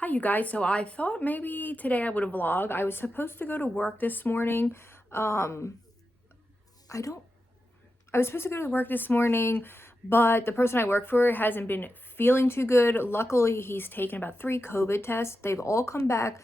Hi, you guys. So I thought maybe today I would vlog. I was supposed to go to work this morning. Um, I don't, I was supposed to go to work this morning, but the person I work for hasn't been feeling too good. Luckily, he's taken about 3 COVID tests. They've all come back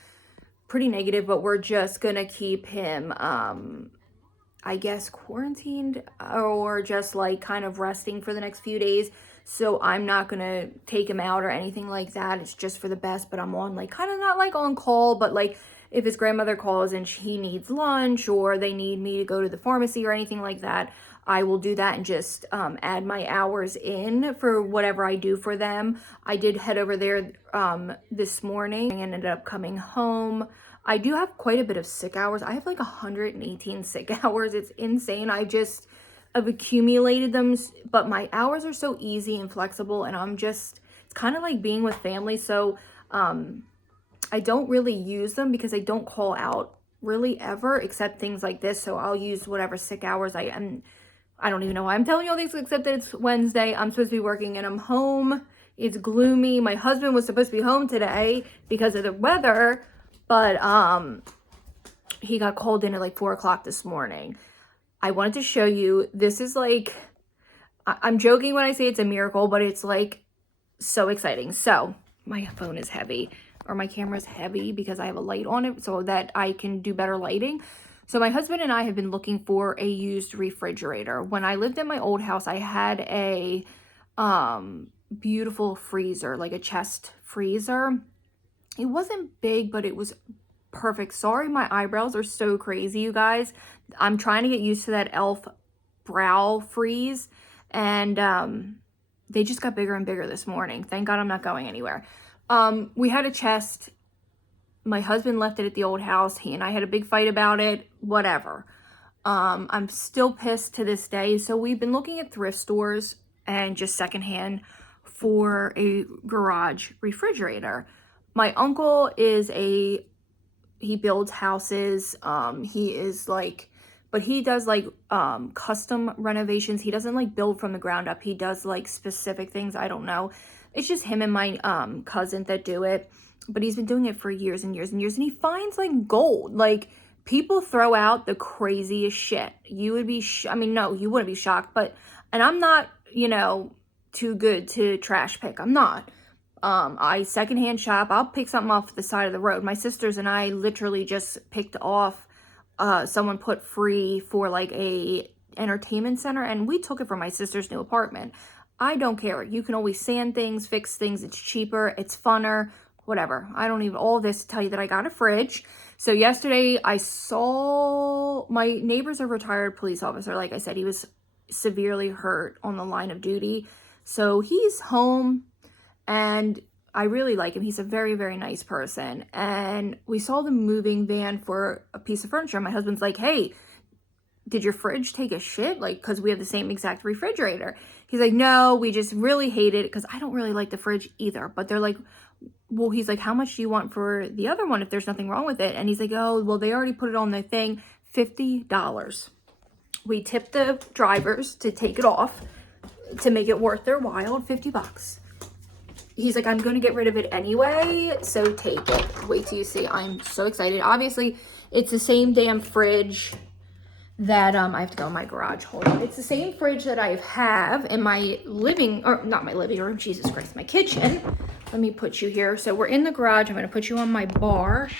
pretty negative, but we're just gonna keep him, I guess, quarantined or just like kind of resting for the next few days. So I'm not gonna take him out or anything like that. It's just for the best, but I'm on like kind of not like on call, but like if his grandmother calls and he needs lunch or they need me to go to the pharmacy or anything like that, I will do that and just add my hours in for whatever I do for them. I did head over there this morning and ended up coming home. I do have quite a bit of sick hours. I have like 118 sick hours. It's insane. I've accumulated them, but my hours are so easy and flexible, and it's kind of like being with family. So I don't really use them because I don't call out really ever, except things like this. So I'll use whatever sick hours I am. I don't even know why I'm telling you all this, except that it's Wednesday. I'm supposed to be working and I'm home. It's gloomy. My husband was supposed to be home today because of the weather, but he got called in at like 4 o'clock this morning. I wanted to show you. This is like, I'm joking when I say it's a miracle, but it's like so exciting. So my phone is heavy, or my camera's heavy because I have a light on it so that I can do better lighting. So my husband and I have been looking for a used refrigerator. When I lived in my old house, I had a beautiful freezer, like a chest freezer. It wasn't big, but it was perfect. Sorry, my eyebrows are so crazy, you guys. I'm trying to get used to that elf brow freeze, and they just got bigger and bigger this morning. Thank God I'm not going anywhere. We had a chest. My husband left it at the old house. He and I had a big fight about it. Whatever. I'm still pissed to this day. So we've been looking at thrift stores and just secondhand for a garage refrigerator. My uncle he builds houses. He is like, but he does like custom renovations. He doesn't like build from the ground up. He does like specific things. I don't know. It's just him and my cousin that do it. But he's been doing it for years and years and years, and he finds like gold. Like, people throw out the craziest shit. You would be I mean, no, you wouldn't be shocked, but and I'm not, too good to trash pick. I'm not. I secondhand shop. I'll pick something off the side of the road. My sisters and I literally just picked off someone put free for like a entertainment center, and we took it from my sister's new apartment. I don't care. You can always sand things, fix things. It's cheaper. It's funner. Whatever. I don't even all this to tell you that I got a fridge. So yesterday I saw my neighbor's a retired police officer. Like I said, he was severely hurt on the line of duty. So he's home, and I really like him. He's a very, very nice person. And we saw the moving van for a piece of furniture. My husband's like, hey, did your fridge take a shit? Like, because we have the same exact refrigerator. He's like, no, we just really hate it, because I don't really like the fridge either. But they're like, well, he's like, how much do you want for the other one if there's nothing wrong with it? And he's like, oh, well, they already put it on the thing, $50. We tipped the drivers to take it off to make it worth their while, $50. He's like, I'm going to get rid of it anyway, so take it. Wait till you see. I'm so excited. Obviously, it's the same damn fridge that I have to go in my garage. Hold on. It's the same fridge that I have in my not my living room, Jesus Christ, my kitchen. Let me put you here. So we're in the garage. I'm going to put you on my bar.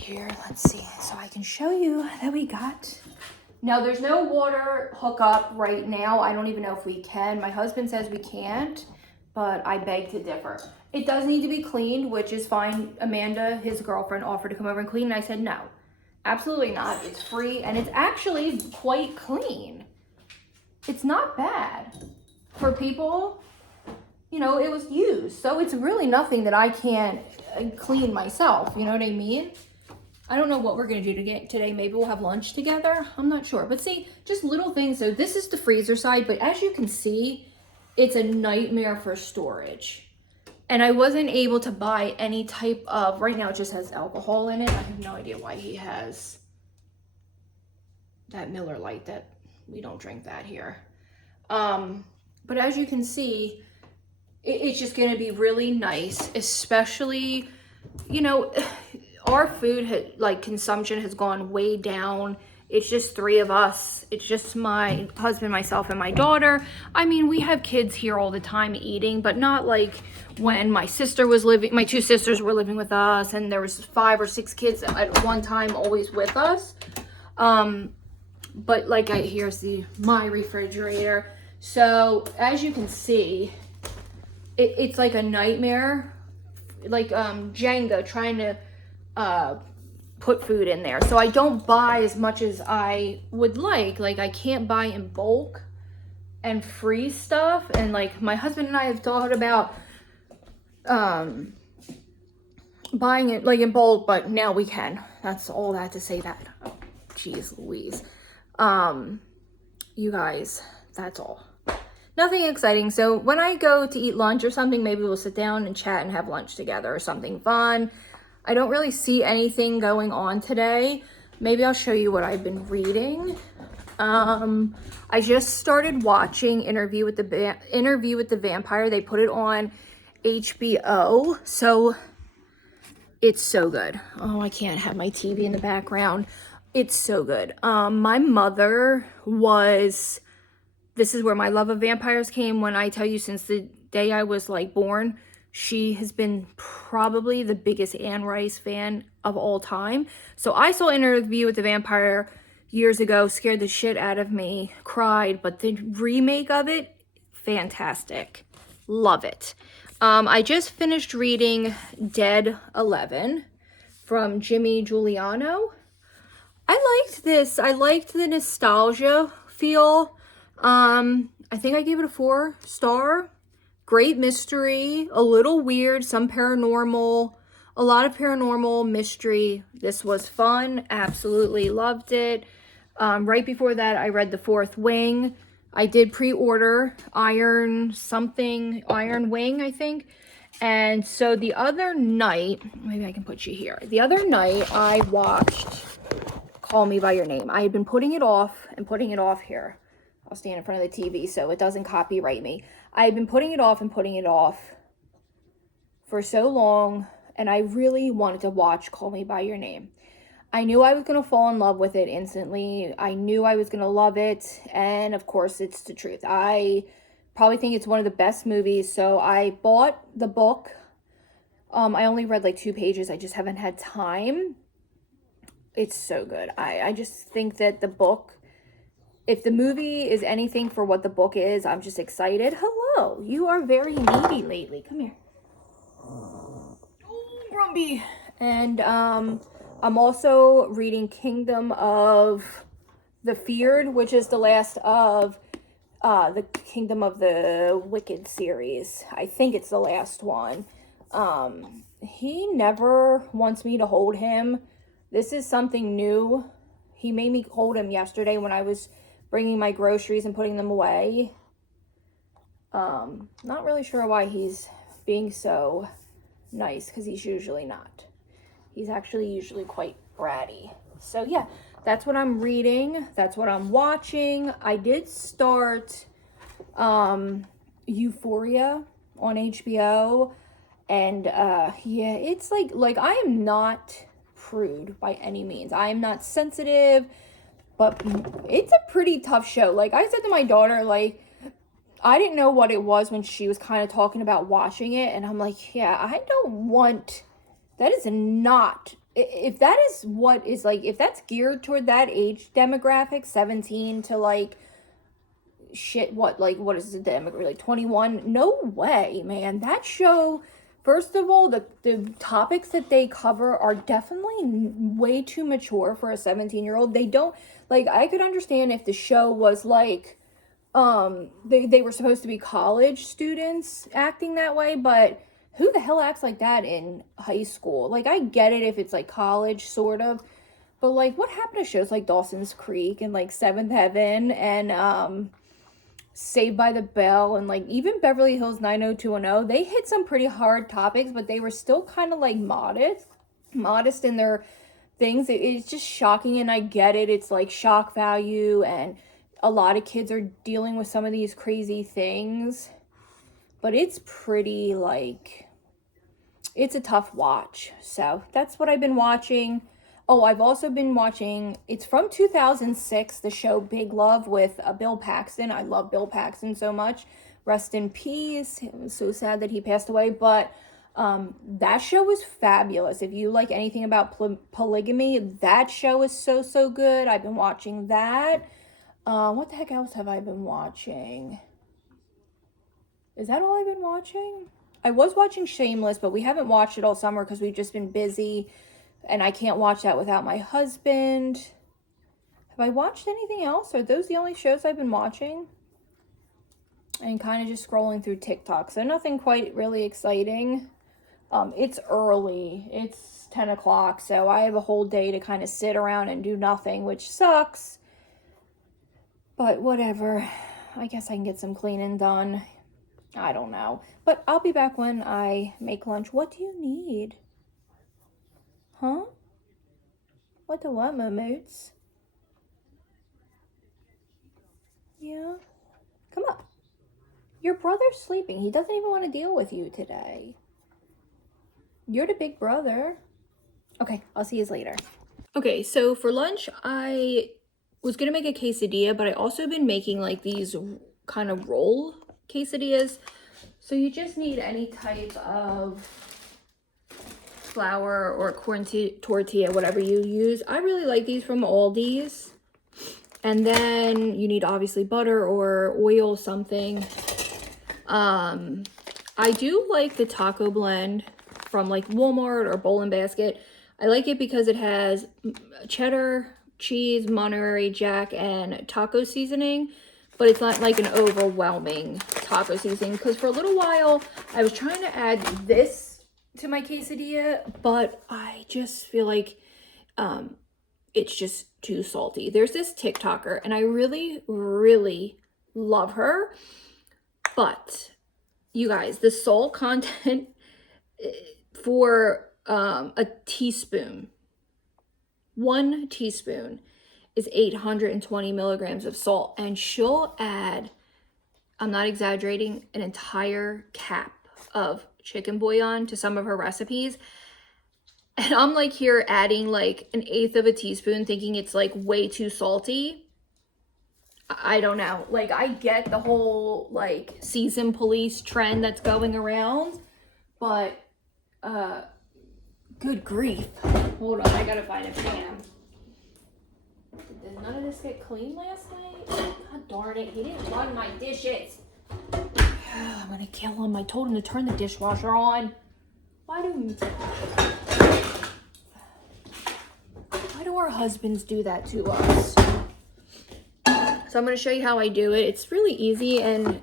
Here, let's see. So I can show you that we got. Now, there's no water hookup right now. I don't even know if we can. My husband says we can't, but I beg to differ. It does need to be cleaned, which is fine. Amanda, his girlfriend, offered to come over and clean, and I said no. Absolutely not. It's free, and it's actually quite clean. It's not bad for people. It was used, so it's really nothing that I can't clean myself. You know what I mean? I don't know what we're going to do today. Maybe we'll have lunch together. I'm not sure. But see, just little things. So this is the freezer side, but as you can see, it's a nightmare for storage. And I wasn't able to buy any type of, right now it just has alcohol in it. I have no idea why he has that Miller Lite. That we don't drink that here. But as you can see, it's just going to be really nice, especially, you know, our food like consumption has gone way down. It's just 3 of us. It's just my husband, myself, and my daughter. I mean, we have kids here all the time eating, but not like when my 2 sisters were living with us, and there was 5 or 6 kids at one time always with us. But like here's my refrigerator. So as you can see, it's like a nightmare, like Jenga, trying to put food in there. So I don't buy as much as I would like. Like, I can't buy in bulk and freeze stuff. And like my husband and I have thought about buying it like in bulk, but now we can. That's all that to say that. Oh, geez Louise. You guys, that's all. Nothing exciting. So when I go to eat lunch or something, maybe we'll sit down and chat and have lunch together or something fun. I don't really see anything going on today. Maybe I'll show you what I've been reading. I just started watching Interview with the Vampire. They put it on HBO. So it's so good. Oh, I can't have my TV in the background. It's so good. My mother was... This is where my love of vampires came. When I tell you, since the day I was like born, she has been probably the biggest Anne Rice fan of all time. So I saw Interview with the Vampire years ago, scared the shit out of me, cried, but the remake of it, fantastic. Love it. I just finished reading Dead 11 from Jimmy Giuliano. I liked this. I liked the nostalgia feel. I think I gave it a 4-star. Great mystery, a little weird, some paranormal, a lot of paranormal mystery. This was fun. Absolutely loved it. Right before that, I read The Fourth Wing. I did pre-order Iron Wing, I think. And so the other night, maybe I can put you here. The other night, I watched Call Me By Your Name. I had been putting it off and putting it off here. I'll stand in front of the TV so it doesn't copyright me. I've been putting it off and putting it off for so long, and I really wanted to watch Call Me By Your Name. I knew I was going to fall in love with it instantly. I knew I was going to love it, and of course, it's the truth. I probably think it's one of the best movies, so I bought the book. I only read like 2 pages. I just haven't had time. It's so good. I just think that the book... If the movie is anything for what the book is, I'm just excited. Hello, you are very needy lately. Come here. Oh, Brumby. And I'm also reading Kingdom of the Feared, which is the last of the Kingdom of the Wicked series. I think it's the last one. He never wants me to hold him. This is something new. He made me hold him yesterday when I was bringing my groceries and putting them away. Not really sure why he's being so nice, because he's usually not. He's actually usually quite bratty. So yeah, that's what I'm reading. That's what I'm watching. I did start Euphoria on HBO, and yeah, it's like I am not prude by any means. I am not sensitive. But it's a pretty tough show. Like, I said to my daughter, like, I didn't know what it was when she was kind of talking about watching it. And I'm like, yeah, I don't want... That is not... If that is what is, like... If that's geared toward that age demographic, 17 to, like... Shit, what is the demographic? Like, 21? No way, man. That show... First of all, the topics that they cover are definitely way too mature for a 17-year-old. They don't, like, I could understand if the show was like, they were supposed to be college students acting that way, but who the hell acts like that in high school? Like, I get it if it's like college, sort of, but like, what happened to shows like Dawson's Creek and like Seventh Heaven and, Saved by the Bell and like even Beverly Hills 90210, they hit some pretty hard topics, but they were still kind of like modest in their things. It's just shocking, and I get it. It's like shock value, and a lot of kids are dealing with some of these crazy things. but it's pretty, like, it's a tough watch. So that's what I've been watching. Oh, I've also been watching, it's from 2006, the show Big Love with Bill Paxton. I love Bill Paxton so much. Rest in peace. It was so sad that he passed away, but that show was fabulous. If you like anything about polygamy, that show is so good. I've been watching that. What the heck else have I been watching? Is that all I've been watching? I was watching Shameless, but we haven't watched it all summer because we've just been busy. And I can't watch that without my husband. Have I watched anything else? Are those the only shows I've been watching? And kind of just scrolling through TikTok. So nothing quite really exciting. It's early. It's 10 o'clock. So I have a whole day to kind of sit around and do nothing, which sucks. But whatever. I guess I can get some cleaning done. I don't know. But I'll be back when I make lunch. What do you need? Huh? What the what, Moots? Yeah? Come up. Your brother's sleeping. He doesn't even want to deal with you today. You're the big brother. Okay, I'll see you later. Okay, so for lunch, I was going to make a quesadilla, but I also been making like these kind of roll quesadillas. So you just need any type of flour or corn tortilla, whatever you use. I really like these from Aldi's. And then you need obviously butter or oil, something. I do like the taco blend from like Walmart or Bowl and Basket. I like it because it has cheddar, cheese, Monterey Jack, and taco seasoning. But it's not like an overwhelming taco seasoning. Because for a little while, I was trying to add this to my quesadilla, but I just feel like it's just too salty. There's this TikToker, and I really love her, but you guys, the salt content for a teaspoon, 1 teaspoon is 820 milligrams of salt, and she'll add, I'm not exaggerating, an entire cap of chicken bouillon to some of her recipes. And I'm like here adding like 1/8 of a teaspoon, thinking it's like way too salty. I don't know. Like, I get the whole like season police trend that's going around, but good grief. Hold on, I gotta find a pan. Did none of this get clean last night? God darn it, he didn't run my dishes. I'm gonna kill him. I told him to turn the dishwasher on. Why do our husbands do that to us? So I'm gonna show you how I do it. It's really easy and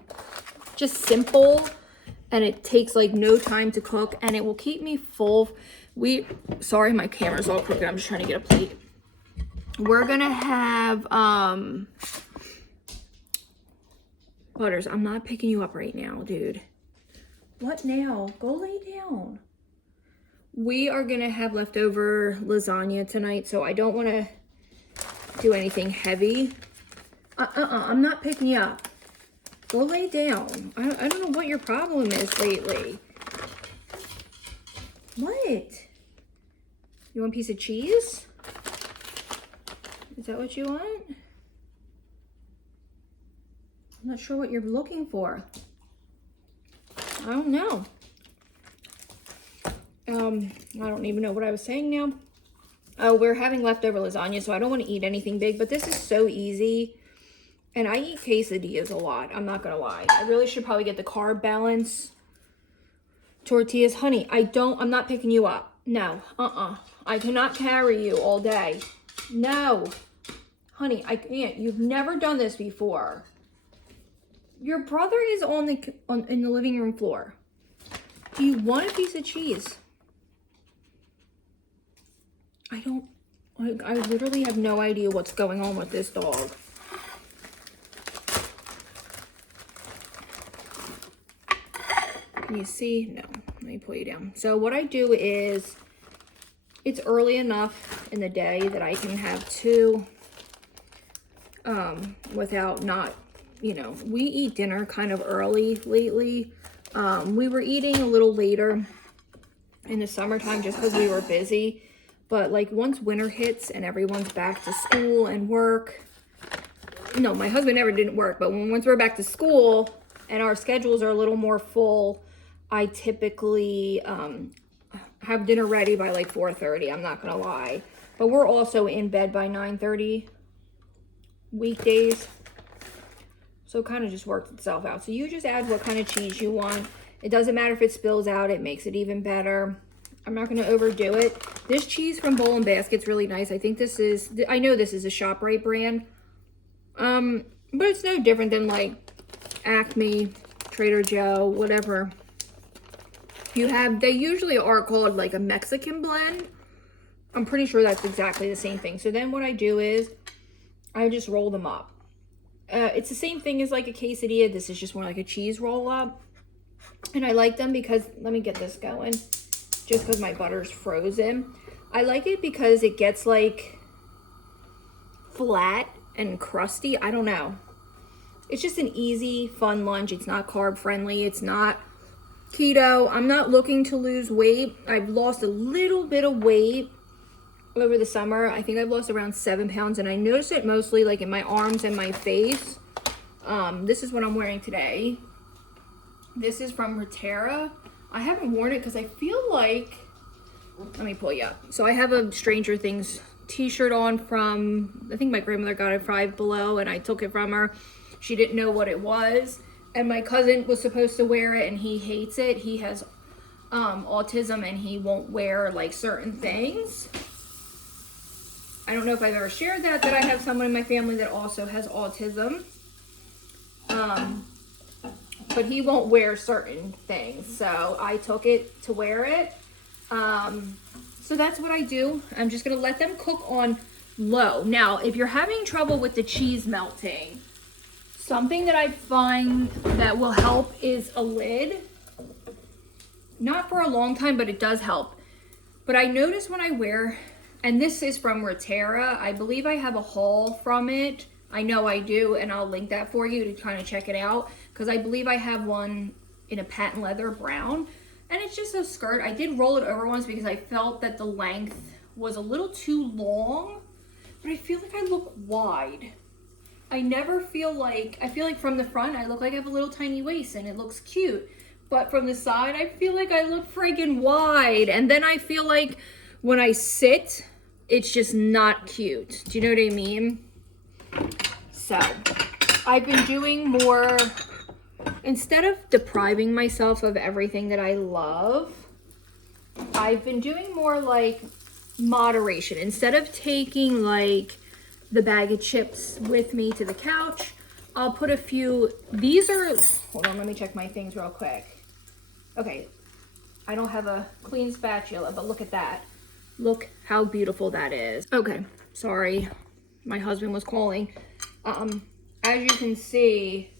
just simple, and it takes like no time to cook, and it will keep me full. Sorry, my camera's all crooked. I'm just trying to get a plate. We're gonna have Butters, I'm not picking you up right now, dude. What now? Go lay down. We are gonna have leftover lasagna tonight, so I don't want to do anything heavy. I'm not picking you up. Go lay down. I don't know what your problem is lately. What? You want a piece of cheese? Is that what you want? I'm not sure what you're looking for. I don't know. I don't even know what I was saying now. Oh, we're having leftover lasagna, so I don't want to eat anything big, but this is so easy. And I eat quesadillas a lot, I'm not gonna lie. I really should probably get the carb balance tortillas. Honey, I'm not picking you up. No, I cannot carry you all day. No. Honey, I can't. You've never done this before. Your brother is in the living room floor. Do you want a piece of cheese? I literally have no idea what's going on with this dog. Can you see? No, let me pull you down. So what I do is, it's early enough in the day that I can have two without not, we eat dinner kind of early lately. We were eating a little later in the summertime just because we were busy. But like once winter hits and everyone's back to school and work, no, my husband never didn't work, but once we're back to school and our schedules are a little more full, I typically have dinner ready by like 4:30. I'm not gonna lie, but we're also in bed by 9:30 weekdays, so it kind of just works itself out. So you just add what kind of cheese you want. It doesn't matter if it spills out, it makes it even better. I'm not going to overdo it. This cheese from Bowl and Basket's really nice. I think this is, I know this is a ShopRite brand, but it's no different than like Acme, Trader Joe, whatever you have. They usually are called like a Mexican blend. I'm pretty sure that's exactly the same thing. So then what I do is I just roll them up. It's the same thing as like a quesadilla. This is just more like a cheese roll up. And I like them because, let me get this going, just because my butter's frozen. I like it because it gets like flat and crusty. I don't know. It's just an easy, fun lunch. It's not carb friendly. It's not keto. I'm not looking to lose weight. I've lost a little bit of weight over the summer. I think I've lost around 7 pounds, and I notice it mostly like in my arms and my face. This is what I'm wearing today. This is from Rotera. I haven't worn it because I feel like, let me pull you up. So I have a Stranger Things t-shirt on from, I think my grandmother got it Five Below, and I took it from her. She didn't know what it was, and my cousin was supposed to wear it, and he hates it. He has autism, and he won't wear like certain things. I don't know if I've ever shared that I have someone in my family that also has autism. But he won't wear certain things, so I took it to wear it. So that's what I do. I'm just gonna let them cook on low. Now, if you're having trouble with the cheese melting, something that I find that will help is a lid. Not for a long time, but it does help. But I notice when I wear, and this is from Rotera, I believe I have a haul from it. I know I do, and I'll link that for you to kind of check it out, because I believe I have one in a patent leather brown, and it's just a skirt. I did roll it over once because I felt that the length was a little too long, but I feel like I look wide. I never feel like, I feel like from the front I look like I have a little tiny waist and it looks cute, but from the side I feel like I look friggin' wide, and then I feel like when I sit it's just not cute. Do you know what I mean? So I've been doing more, instead of depriving myself of everything that I love, I've been doing more like moderation. Instead of taking like the bag of chips with me to the couch, I'll put a few, these are, hold on, let me check my things real quick. Okay, I don't have a clean spatula, but look at that. Look how beautiful that is. Okay, sorry. My husband was calling. As you can see,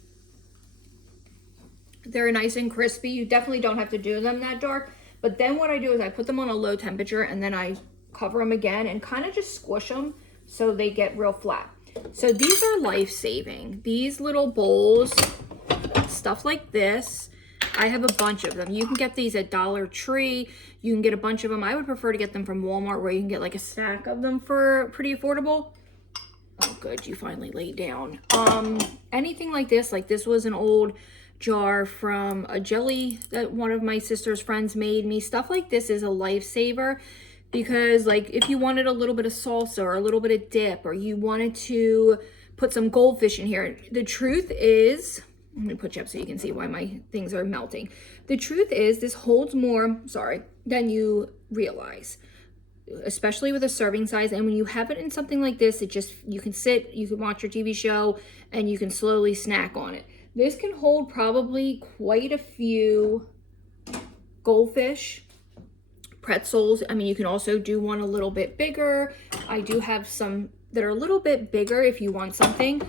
they're nice and crispy. You definitely don't have to do them that dark. But then what I do is I put them on a low temperature, and then I cover them again and kind of just squish them so they get real flat. So these are life-saving. These little bowls, stuff like this, I have a bunch of them. You can get these at Dollar Tree. You can get a bunch of them. I would prefer to get them from Walmart, where you can get like a stack of them for pretty affordable. Oh, good, you finally laid down. Anything like this was an old jar from a jelly that one of my sister's friends made me. Stuff like this is a lifesaver, because like if you wanted a little bit of salsa or a little bit of dip, or you wanted to put some goldfish in here. The truth is, I'm gonna put you up so you can see why my things are melting. The truth is this holds more, than you realize, especially with a serving size. And when you have it in something like this, it just, you can sit, you can watch your TV show, and you can slowly snack on it. This can hold probably quite a few goldfish, pretzels. I mean, you can also do one a little bit bigger. I do have some that are a little bit bigger if you want something.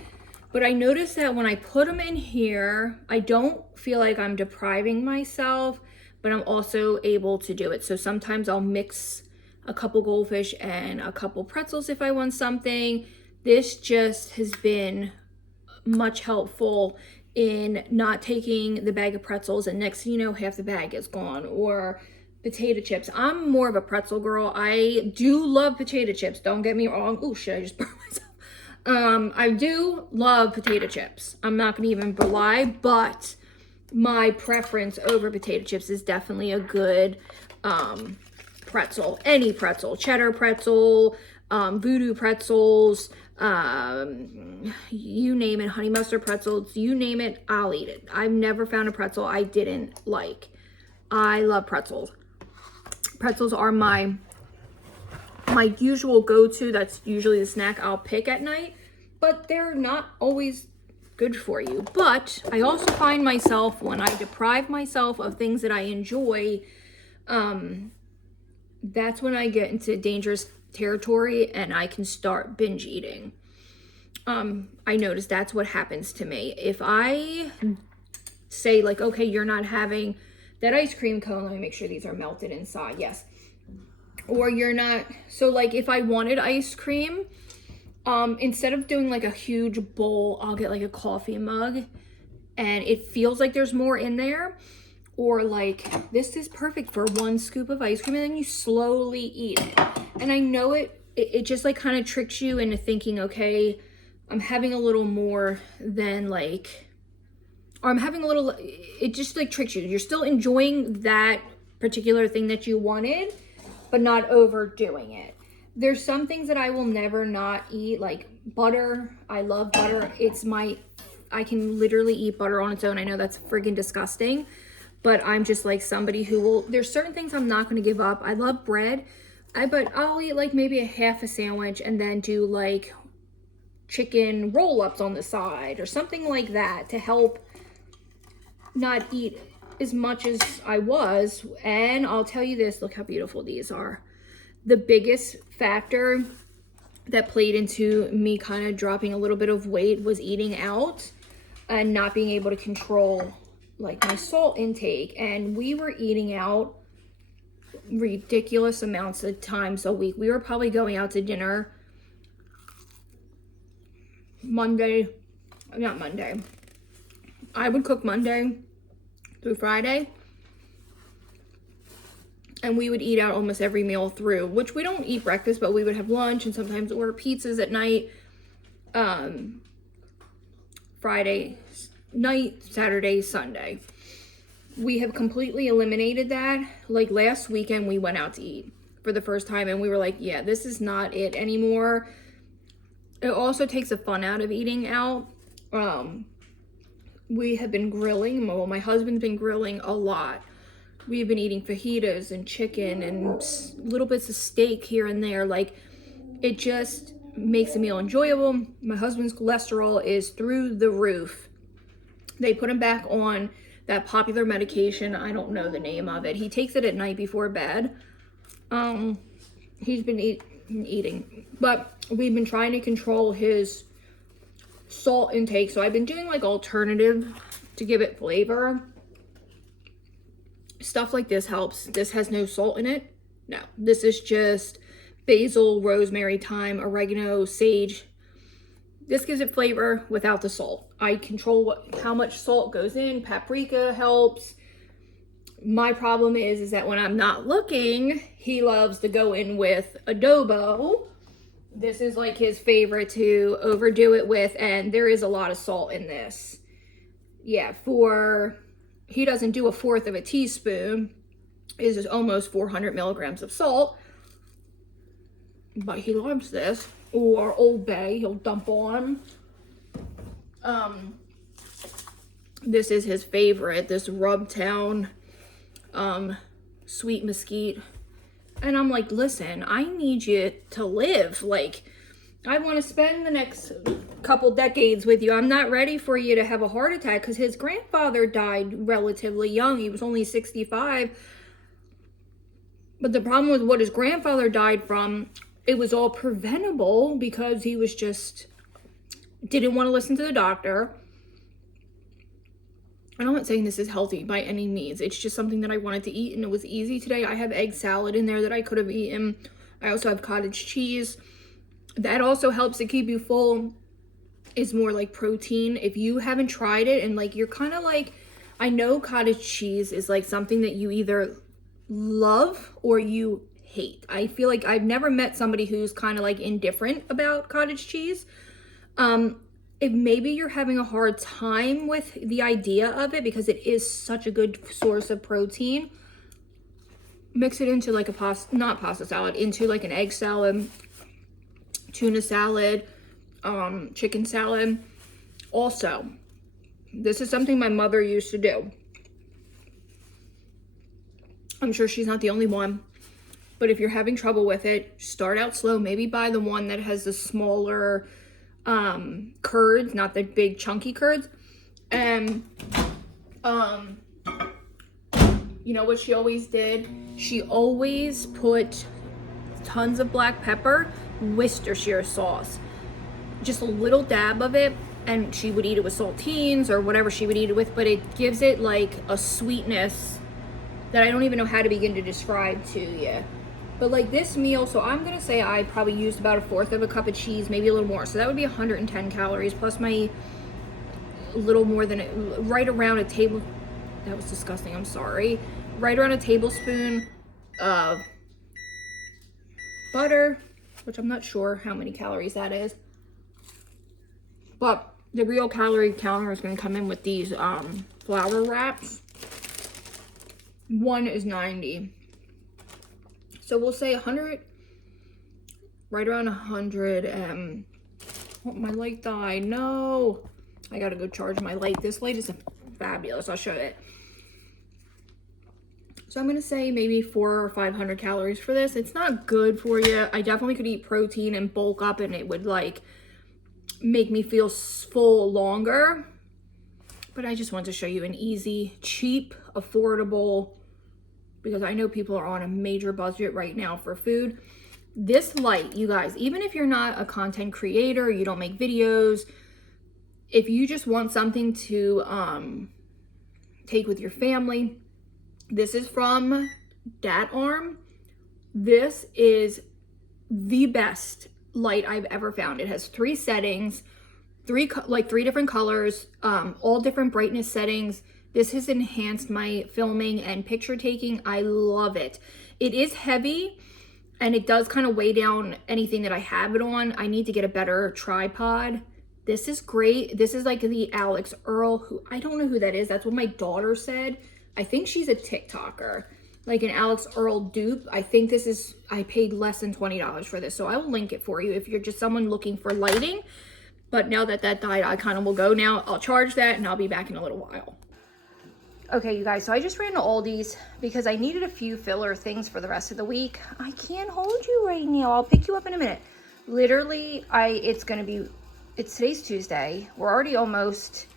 But I noticed that when I put them in here, I don't feel like I'm depriving myself, but I'm also able to do it. So sometimes I'll mix a couple goldfish and a couple pretzels if I want something. This just has been much helpful in not taking the bag of pretzels, and next thing you know, half the bag is gone. Or potato chips. I'm more of a pretzel girl. I do love potato chips. Don't get me wrong. Oh shit, I just burned myself. I do love potato chips. I'm not gonna even lie, but my preference over potato chips is definitely a good pretzel. Any pretzel, cheddar pretzel, voodoo pretzels, you name it, honey mustard pretzels, you name it, I'll eat it. I've never found a pretzel I didn't like. I love pretzels. Pretzels are my usual go-to. That's usually the snack I'll pick at night, but they're not always good for you. But I also find myself, when I deprive myself of things that I enjoy, that's when I get into dangerous territory and I can start binge eating. I notice that's what happens to me. If I say like, okay, you're not having that ice cream cone, let me make sure these are melted inside, yes. Or you're not, so like if I wanted ice cream, instead of doing like a huge bowl, I'll get like a coffee mug and it feels like there's more in there. Or like, this is perfect for one scoop of ice cream, and then you slowly eat it. And I know it just like kind of tricks you into thinking, okay, I'm having a little more than like, or I'm having a little, it just like tricks you. You're still enjoying that particular thing that you wanted, but not overdoing it. There's some things that I will never not eat, like butter. I love butter. I can literally eat butter on its own. I know that's friggin' disgusting, but I'm just like somebody who will, there's certain things I'm not going to give up. I love bread, but I'll eat like maybe a half a sandwich and then do like chicken roll-ups on the side or something like that to help not eat as much as I was. And I'll tell you this, look how beautiful these are. The biggest factor that played into me kind of dropping a little bit of weight was eating out and not being able to control like my salt intake. And we were eating out ridiculous amounts of times a week. We were probably going out to dinner I would cook Monday through Friday, and we would eat out almost every meal through, which we don't eat breakfast, but we would have lunch and sometimes order pizzas at night. Friday night, Saturday, Sunday. We have completely eliminated that. Like last weekend, we went out to eat for the first time, and we were like, yeah, this is not it anymore. It also takes the fun out of eating out. We have been grilling. Well, my husband's been grilling a lot. We've been eating fajitas and chicken and little bits of steak here and there. Like, it just makes the meal enjoyable. My husband's cholesterol is through the roof. They put him back on that popular medication. I don't know the name of it. He takes it at night before bed. He's been eating, but we've been trying to control his salt intake. So I've been doing like alternative to give it flavor. Stuff like this helps. This has no salt in it. No, this is just basil, rosemary, thyme, oregano, sage. This gives it flavor without the salt. I control how much salt goes in. Paprika helps. My problem is that when I'm not looking, he loves to go in with adobo. This is like his favorite to overdo it with, and there is a lot of salt in this. Yeah, he doesn't do 1/4 of a teaspoon. This is almost 400 milligrams of salt. But he loves this. Or Old Bay, he'll dump on. This is his favorite, this Rubtown sweet mesquite. And I'm like, listen, I need you to live. Like, I want to spend the next couple decades with you. I'm not ready for you to have a heart attack, because his grandfather died relatively young. He was only 65. But the problem with what his grandfather died from, it was all preventable because he was just didn't want to listen to the doctor. And I'm not saying this is healthy by any means. It's just something that I wanted to eat, and it was easy today. I have egg salad in there that I could have eaten. I also have cottage cheese. That also helps to keep you full. is more like protein. If you haven't tried it and like you're kind of like, I know cottage cheese is like something that you either love or you hate. I feel like I've never met somebody who's kind of like indifferent about cottage cheese. If maybe you're having a hard time with the idea of it because it is such a good source of protein, mix it into like a not pasta salad, into like an egg salad, tuna salad, chicken salad. Also, this is something my mother used to do. I'm sure she's not the only one, but if you're having trouble with it, start out slow. Maybe buy the one that has the smaller curds, not the big chunky curds. And you know what she always did? She always put tons of black pepper, Worcestershire sauce, just a little dab of it, and she would eat it with saltines or whatever she would eat it with, but it gives it like a sweetness that I don't even know how to begin to describe to you. But like this meal, so I'm gonna say I probably used about 1/4 of a cup of cheese, maybe a little more. So that would be 110 calories plus my little more than right around a table. That was disgusting. I'm sorry. Right around a tablespoon of butter, which I'm not sure how many calories that is. But the real calorie counter is gonna come in with these flour wraps. One is 90. So we'll say 100, right around 100. Oh, my light died. No, I gotta go charge my light. This light is fabulous. I'll show it. So I'm gonna say maybe 400 or 500 calories for this. It's not good for you. I definitely could eat protein and bulk up, and it would like make me feel full longer. But I just want to show you an easy, cheap, affordable, because I know people are on a major budget right now for food. This light, you guys, even if you're not a content creator, you don't make videos, if you just want something to take with your family, this is from Dat Arm. This is the best light I've ever found. It has 3 settings, 3 different colors, all different brightness settings. This has enhanced my filming and picture taking. I love it. It is heavy and it does kind of weigh down anything that I have it on. I need to get a better tripod. This is great. This is like the Alex Earl, who I don't know who that is. That's what my daughter said. I think she's a TikToker, like an Alex Earl dupe. I think this is, I paid less than $20 for this. So I will link it for you if you're just someone looking for lighting. But now that that died, I kind of will go now. I'll charge that and I'll be back in a little while. Okay, you guys, so I just ran to Aldi's because I needed a few filler things for the rest of the week. I can't hold you right now. I'll pick you up in a minute. Literally, it's today's Tuesday. We're already almost,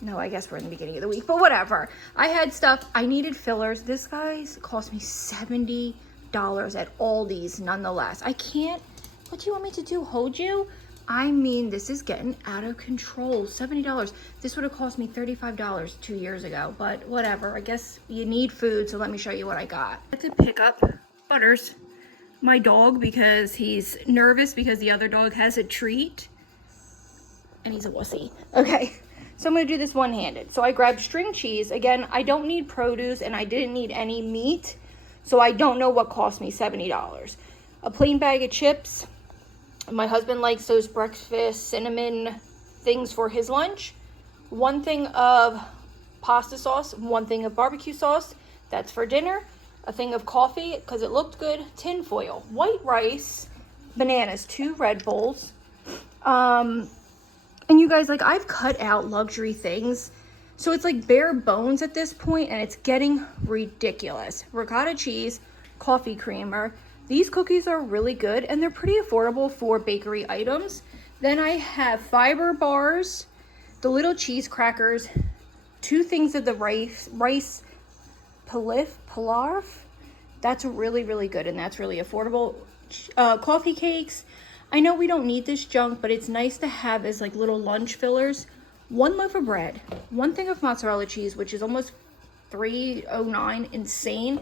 no, I guess we're in the beginning of the week, but whatever. I had stuff, I needed fillers. This guy's cost me $70 at Aldi's nonetheless. I can't, what do you want me to do, hold you? I mean, this is getting out of control. $70. This would have cost me $35 2 years ago, but whatever. I guess you need food, so let me show you what I got. I had to pick up Butters, my dog, because he's nervous because the other dog has a treat, and he's a wussy. Okay, so I'm gonna do this one-handed. So I grabbed string cheese. Again, I don't need produce, and I didn't need any meat, so I don't know what cost me $70. A plain bag of chips. My husband likes those breakfast cinnamon things for his lunch. 1 thing of pasta sauce, 1 thing of barbecue sauce. That's for dinner. A thing of coffee, because it looked good. Tin foil. White rice. Bananas. 2 Red Bulls. And you guys, like, I've cut out luxury things. So it's like bare bones at this point, and it's getting ridiculous. Ricotta cheese. Coffee creamer. These cookies are really good and they're pretty affordable for bakery items. Then I have fiber bars, the little cheese crackers, 2 things of the rice pilaf. That's really, really good and that's really affordable. Coffee cakes. I know we don't need this junk, but it's nice to have as like little lunch fillers. 1 loaf of bread, 1 thing of mozzarella cheese, which is almost $3.09, insane.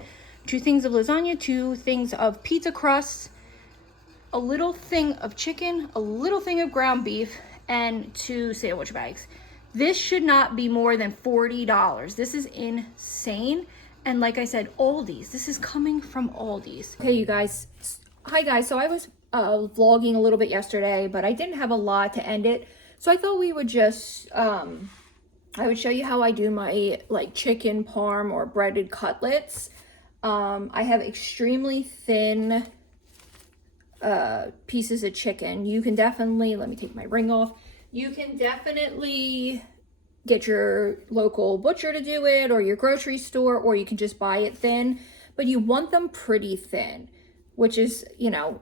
2 things of lasagna, 2 things of pizza crusts, a little thing of chicken, a little thing of ground beef, and 2 sandwich bags. This should not be more than $40. This is insane. And like I said, Aldi's. This is coming from Aldi's. Okay, you guys. Hi, guys. So I was vlogging a little bit yesterday, but I didn't have a lot to end it. So I thought we would just, I would show you how I do my like chicken parm or breaded cutlets. I have extremely thin pieces of chicken. You can definitely, let me take my ring off. You can definitely get your local butcher to do it, or your grocery store, or you can just buy it thin, but you want them pretty thin, which is, you know,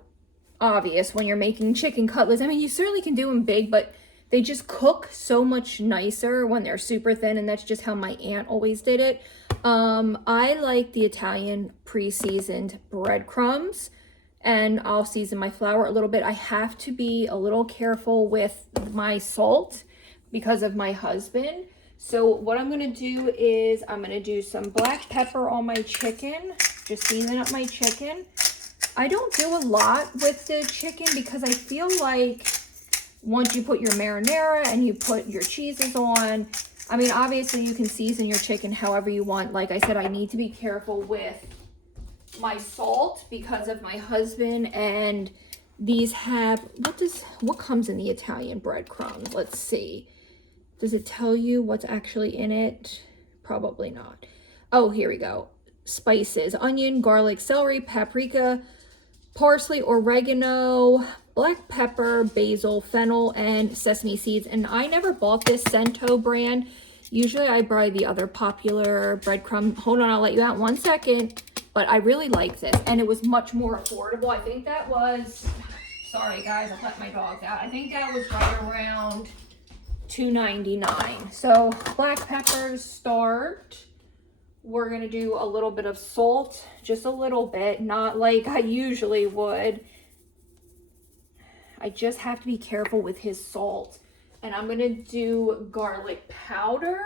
obvious when you're making chicken cutlets. I mean, you certainly can do them big, but they just cook so much nicer when they're super thin, and that's just how my aunt always did it. I like the Italian pre-seasoned breadcrumbs, and I'll season my flour a little bit. I have to be a little careful with my salt because of my husband. So what I'm gonna do is I'm gonna do some black pepper on my chicken, just season up my chicken. I don't do a lot with the chicken because I feel like once you put your marinara and you put your cheeses on, I mean, obviously you can season your chicken however you want. Like I said, I need to be careful with my salt because of my husband, and these have, what comes in the Italian breadcrumbs? Let's see. Does it tell you what's actually in it? Probably not. Oh, here we go. Spices: onion, garlic, celery, paprika, parsley, oregano, black pepper, basil, fennel, and sesame seeds. And I never bought this Cento brand. Usually I buy the other popular breadcrumb. Hold on, I'll let you out 1 second. But I really like this, and it was much more affordable. I think that was, sorry guys, I'll let my dogs out. I think that was right around $2.99. So black peppers start. We're gonna do a little bit of salt, just a little bit, not like I usually would. I just have to be careful with his salt. And I'm gonna do garlic powder,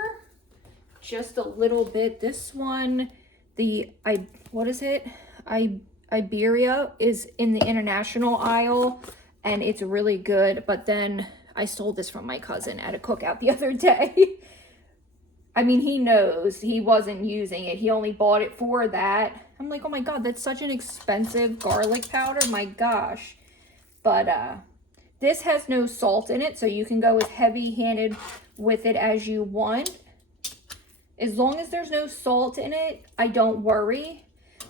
just a little bit. This one, what is it? Iberia is in the international aisle, and it's really good. But then I stole this from my cousin at a cookout the other day. I mean, he knows he wasn't using it. He only bought it for that. I'm like, oh my God, that's such an expensive garlic powder. My gosh. But this has no salt in it, so you can go as heavy-handed with it as you want. As long as there's no salt in it, I don't worry.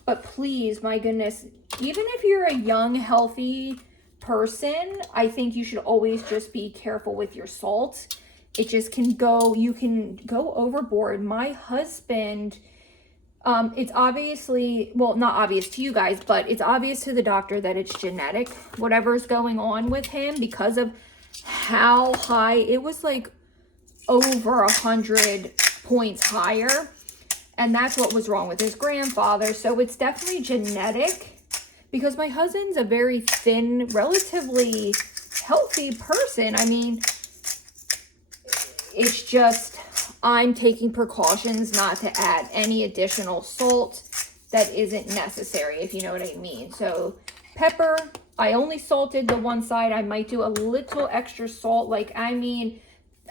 But please, my goodness, even if you're a young, healthy person, I think you should always just be careful with your salt. It just can go, you can go overboard. My husband, it's obviously, well, not obvious to you guys, but it's obvious to the doctor that it's genetic, whatever's going on with him, because of how high, it was like over 100 points higher, and that's what was wrong with his grandfather. So it's definitely genetic, because my husband's a very thin, relatively healthy person. I mean, it's just I'm taking precautions not to add any additional salt that isn't necessary, if you know what I mean. So pepper, I only salted the one side. I might do a little extra salt. Like, I mean,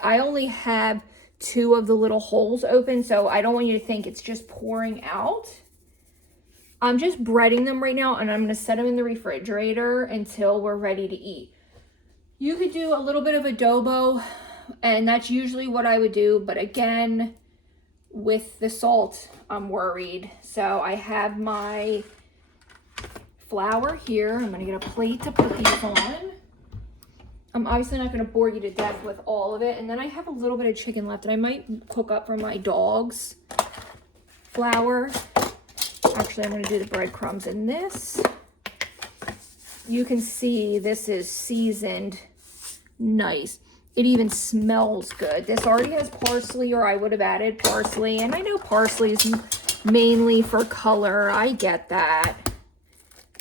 I only have 2 of the little holes open, so I don't want you to think it's just pouring out. I'm just breading them right now, and I'm going to set them in the refrigerator until we're ready to eat. You could do a little bit of adobo, and that's usually what I would do, but again, with the salt, I'm worried. So I have my flour here. I'm going to get a plate to put these on. I'm obviously not going to bore you to death with all of it. And then I have a little bit of chicken left, and I might cook up for my dogs. Flour. Actually, I'm going to do the breadcrumbs in this. You can see this is seasoned nice. It even smells good. This already has parsley, or I would have added parsley. And I know parsley is mainly for color. I get that.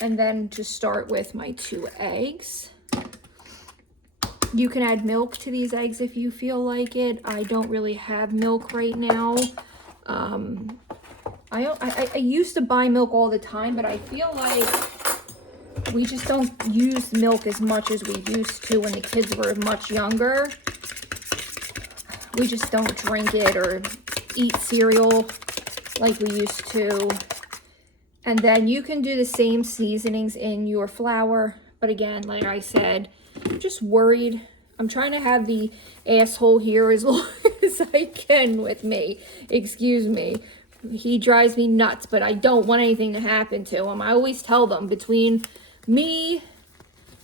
And then to start with my 2 eggs. You can add milk to these eggs if you feel like it. I don't really have milk right now. I used to buy milk all the time, but I feel like we just don't use milk as much as we used to when the kids were much younger. We just don't drink it or eat cereal like we used to. And then you can do the same seasonings in your flour. But again, like I said, I'm just worried. I'm trying to have the asshole here as long as I can with me. Excuse me. He drives me nuts, but I don't want anything to happen to him. I always tell them, between me,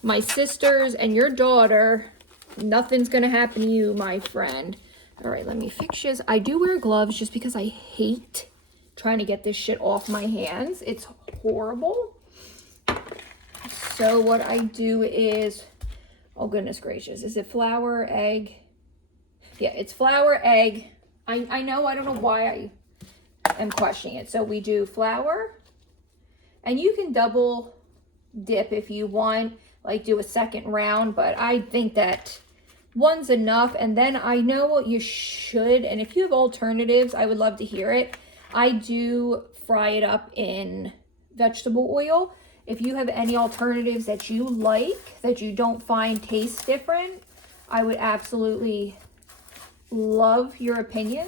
my sisters, and your daughter, nothing's going to happen to you, my friend. All right, let me fix this. I do wear gloves just because I hate trying to get this shit off my hands. It's horrible. So what I do is, oh goodness gracious, is it flour, egg? Yeah, it's flour, egg. I know, I don't know why I am questioning it. So we do flour, and you can double dip if you want, like do a second round, but I think that one's enough. And then I know what you should, and if you have alternatives, I would love to hear it. I do fry it up in vegetable oil. If you have any alternatives that you like, that you don't find taste different, I would absolutely love your opinion.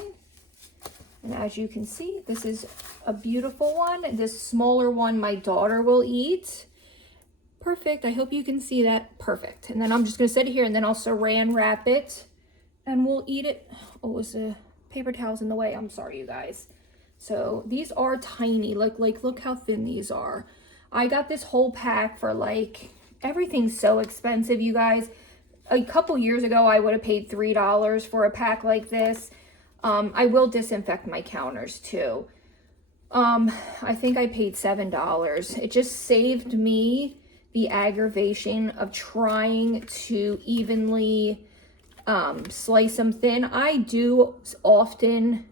And as you can see, this is a beautiful one. This smaller one my daughter will eat. Perfect. I hope you can see that. Perfect. And then I'm just going to set it here, and then I'll saran wrap it, and we'll eat it. Oh, it was a paper towel's in the way. I'm sorry, you guys. So these are tiny. Like look how thin these are. I got this whole pack for, like, everything's so expensive, you guys. A couple years ago, I would have paid $3 for a pack like this. I will disinfect my counters too. I think I paid $7. It just saved me the aggravation of trying to evenly slice them thin. I do often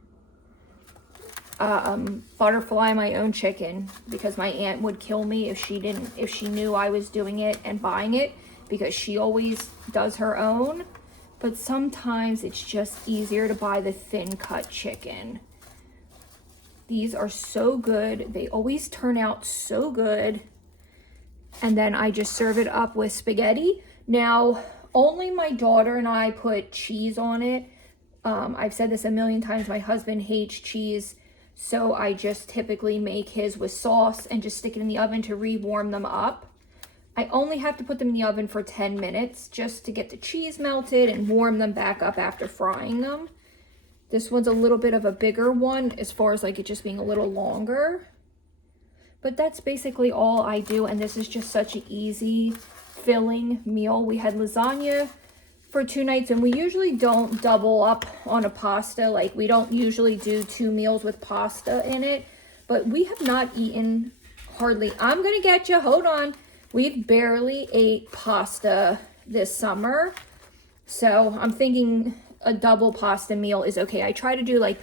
butterfly my own chicken, because my aunt would kill me if she knew I was doing it and buying it, because she always does her own. But sometimes it's just easier to buy the thin cut chicken. These are so good. They always turn out so good. And then I just serve it up with spaghetti. Now, only my daughter and I put cheese on it. I've said this a million times. My husband hates cheese. So I just typically make his with sauce and just stick it in the oven to re-warm them up. I only have to put them in the oven for 10 minutes just to get the cheese melted and warm them back up after frying them. This one's a little bit of a bigger one as far as like it just being a little longer. But that's basically all I do, and this is just such an easy filling meal. We had lasagna for 2 nights, and we usually don't double up on a pasta. Like, we don't usually do 2 meals with pasta in it, but we have not eaten hardly. I'm gonna get you, hold on. We've barely ate pasta this summer, so I'm thinking a double pasta meal is okay. I try to do like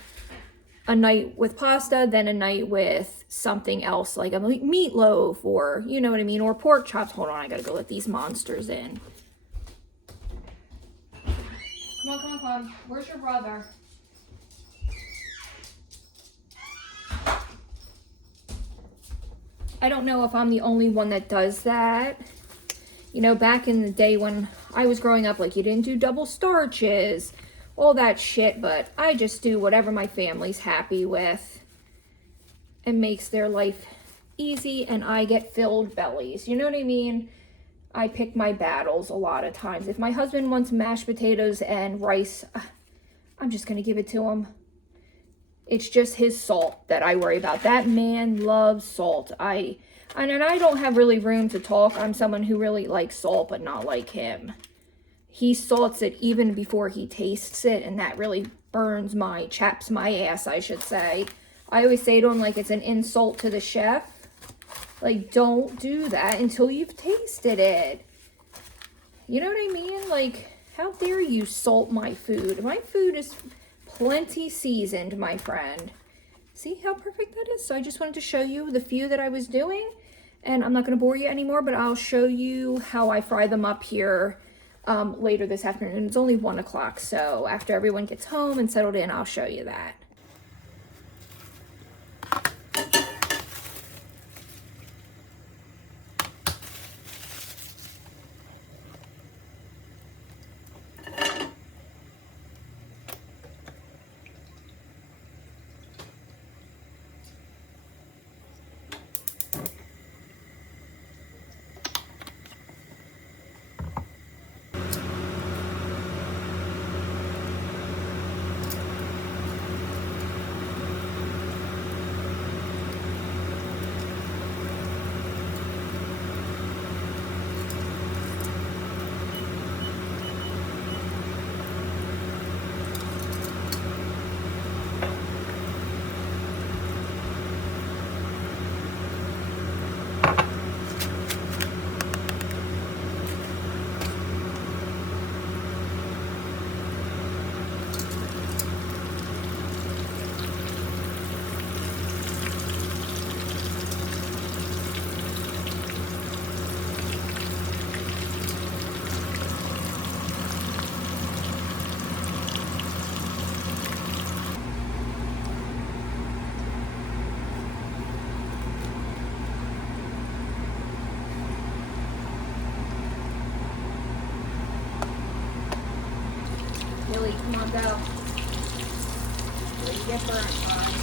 a night with pasta, then a night with something else, like a meatloaf, or you know what I mean, or pork chops. Hold on, I gotta go let these monsters in. Come on, come on, come on. Where's your brother? I don't know if I'm the only one that does that. You know, back in the day when I was growing up, like, you didn't do double starches, all that shit, but I just do whatever my family's happy with and makes their life easy, and I get filled bellies. You know what I mean? I pick my battles a lot of times. If my husband wants mashed potatoes and rice, I'm just going to give it to him. It's just his salt that I worry about. That man loves salt. And I don't have really room to talk. I'm someone who really likes salt, but not like him. He salts it even before he tastes it, and that really chaps my ass, I should say. I always say to him, like, it's an insult to the chef. Like, don't do that until you've tasted it. You know what I mean? Like, how dare you salt my food? My food is plenty seasoned, my friend. See how perfect that is? So I just wanted to show you the few that I was doing, and I'm not going to bore you anymore, but I'll show you how I fry them up here later this afternoon. It's only 1 o'clock, so after everyone gets home and settled in, I'll show you that. Lily, come on, go. Before you get burnt, hon.